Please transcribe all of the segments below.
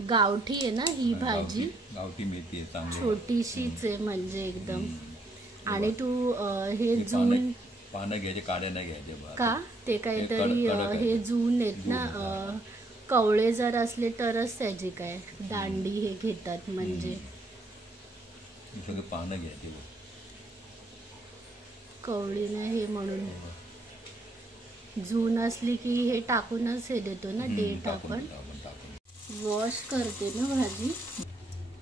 गावठी आहे ना ही भाजी? गावठी मेथी आहे, चांगली छोटीशीच आहे म्हणजे एकदम. आणि तू हे जून पानं घ्यायचे, काड्या नाही घ्यायचे का? ते काहीतरी हे जून आहेत ना, कवळे जर असले तरच त्याची काय दांडी हे घेतात म्हणजे. सगळे पानं घ्यायचे, कवळी नाही हे म्हणून. जून असली की हे टाकूनच हे देतो ना डेट आपण. वॉश करते ना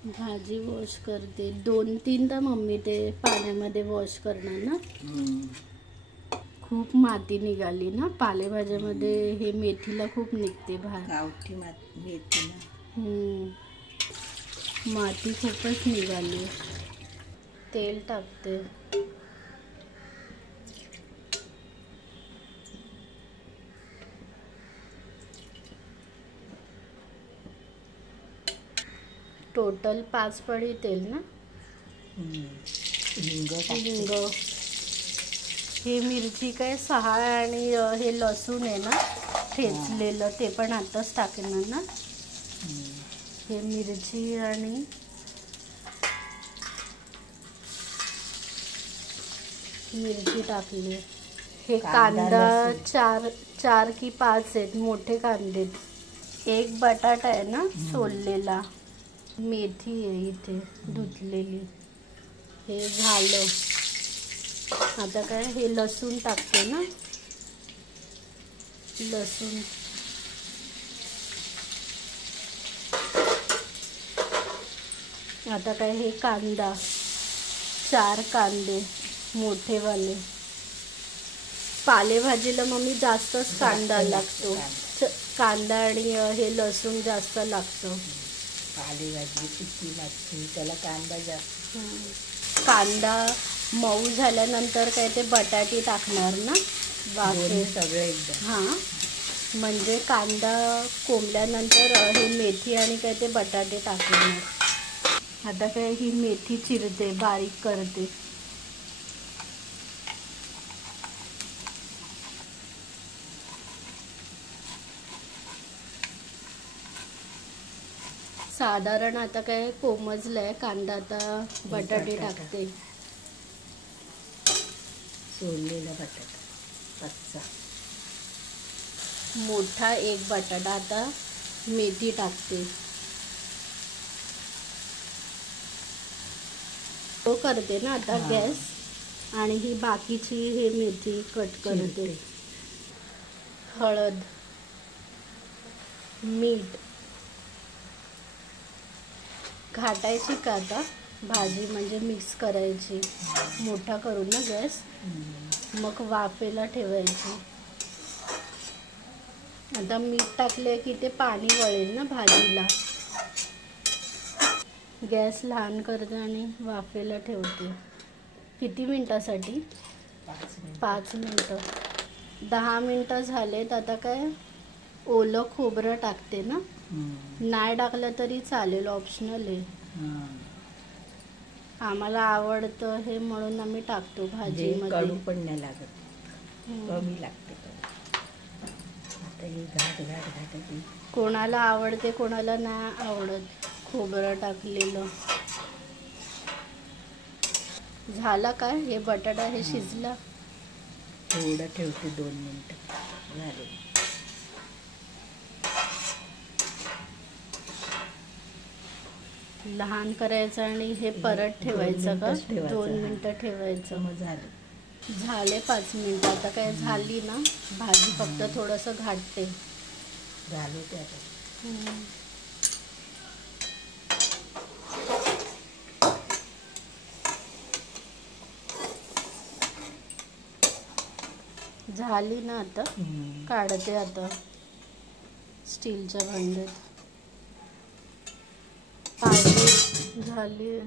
भाजी वॉश करते 2-3दा मम्मी ते पाण्यामध्ये वॉश करणार ना. खूप माती निघाली ना पालेभाज्यामध्ये, हे मेथीला खूप निघते गावठी मेथी ना. माती खूपच निघाली. तेल टाकते. टोटल 5 पळी तेल ना. हिंग, हे मिरची काय 6 आणि हे लसूण आहे ना ठेचलेलं, ते पण आताच टाकणार ना. हे मिरची आणि मिरची टाकली. हे कांदा 4 की 5 आहेत मोठे कांदे. एक बटाटा आहे ना सोललेला. मेथी आहे इथे धुतलेली. हे झालं. आता काय हे लसूण टाकते ना. लसूण आता काय हे कांदा 4 कांदे मोठेवाले. पालेभाजीला मम्मी जास्तच कांदा लागतो. कांदा आणि हे लसूण जास्त लागतं. पालेभाजी सुकी लागते त्याला कांदा जास्त. कांदा मऊ झाल्यानंतर काय ते बटाटे टाकणार ना बाकी सगळं एकदम. हां म्हणजे कांदा कोंबल्यानंतर हे मेथी आणि काय ते बटाटे टाकणार. आता काय ही मेथी चिरते, बारीक करते. साधारण आता काय कोमजलंय कांदा. आता बटाटे टाकते. सोललेला बटाटा कच्चा मोठा एक बटाटा. आता मेथी टाकते. तो करते ना आता गॅस. आणि ही बाकीची हे मेथी कट करते. हळद, मीठ घाटायची का आता भाजी म्हणजे मिक्स करायची. मोठा करून ना गॅस, मग वाफेला ठेवायची. आता मीठ टाकले की ते पाणी वळेल ना भाजीला. गॅस लहान करते आणि वाफेला ठेवते. किती मिनिटासाठी? 5 मिनिटं. 10 मिनिटं झालेत. आता काय ओलं खोबरं टाकते ना. नाही टाकलं तरी चालेल, ऑप्शनल आहे. आम्हाला आवडतं हे म्हणून आम्ही टाकतो भाजीमध्ये. कडू पण नाही लागत, कमी लागते. आता हे घाट कोणाला आवडते कोणाला नाही आवडत खोबरं टाकलेलं. झाला काय हे बटाटा हे शिजला. थोडं ठेवते 2 मिनिटं झाले. लहान करायचं आणि हे परत ठेवायचं का? 2 मिनिटं ठेवायचं. मग झाले 5 मिनिटं. आता काय झाली ना भाजी, फक्त थोडंसं घाटते. झालं ते आता. झाली ना आता. काढते आता स्टीलच्या भांड्यात. झाली.